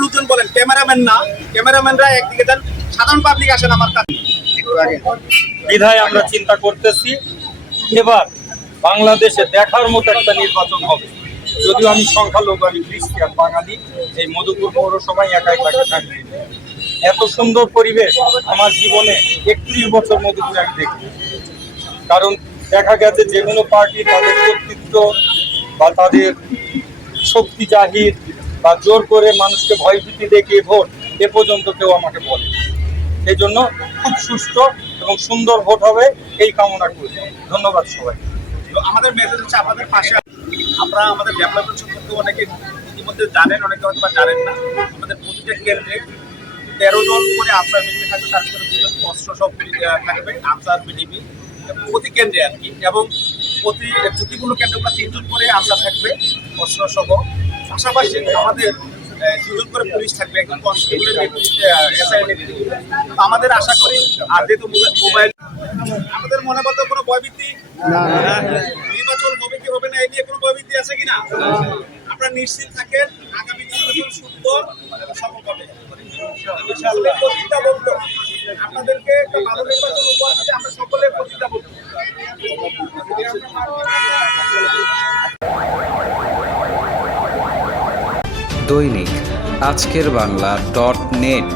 লোকজন বলেন ক্যামেরাম্যান না, ক্যামেরাম্যানরা একদিকে যান, সাধারণ পাবলিক আসেন আমার কাছে। বিধায় আমরা চিন্তা করতেছি এবার বাংলাদেশে দেখার মতো একটা নির্বাচন হবে। যদিও আমি সংখ্যালঘু, আমি খ্রিস্টান বাঙালি, এই মধুপুর পৌরসভায় একাই থাকি। এত সুন্দর পরিবেশ আমার জীবনে 31 বছর মধুপুরে আমি দেখি। কারণ দেখা গেছে যে কোনো পার্টি তাদের কর্তৃত্ব বা তাদের শক্তি জাহির বা জোর করে মানুষকে ভয়ভীতি দেখিয়ে ভোট এ পর্যন্ত কেউ আমাকে বলে। এই জন্য খুব সুষ্ঠু এবং সুন্দর ভোট হবে এই কামনা করি। ধন্যবাদ সবাই। আমাদের মেসেজ হচ্ছে আপনাদের পাশে। আমরা আমাদের ডেভেলপমেন্ট সম্পর্কে অনেকে ইতিমধ্যে জানেন, অনেকে হয়তো বা জানেন না। আমাদের প্রতিটা কেন্দ্রে 13 জন করে আনসার মিলিয়ে থাকবে, তার ভিতরে 2 জন অস্ত্র সব থাকবে আনসার বিডিপি প্রতি কেন্দ্রে আর কি, এবং প্রতি ঝুঁকিপূর্ণ কেন্দ্রে 3 জন করে আনসার থাকবে অস্ত্র সহ। পাশাপাশি আমাদের 2 জন করে পুলিশ থাকবে, একজন কনস্টেবলের এসআই নেতৃত্বে। আমাদের আশা করি আর যেহেতু মোবাইল, আমাদের মনে করতে কোনো ভয়ভীতি নির্বাচন হবে কি হবে না এই নিয়ে কোনো ভয়ভীতি আছে কিনা, আপনারা নিশ্চিত থাকেন আগামী নির্বাচন সুন্দর এবং সফল হবে। প্রতিজ্ঞাবদ্ধ আপনাদেরকে একটা ভালো নির্বাচন উপহার দিতে আমরা সকলে প্রতিজ্ঞাবদ্ধ। দৈনিক আজকের বাংলা .net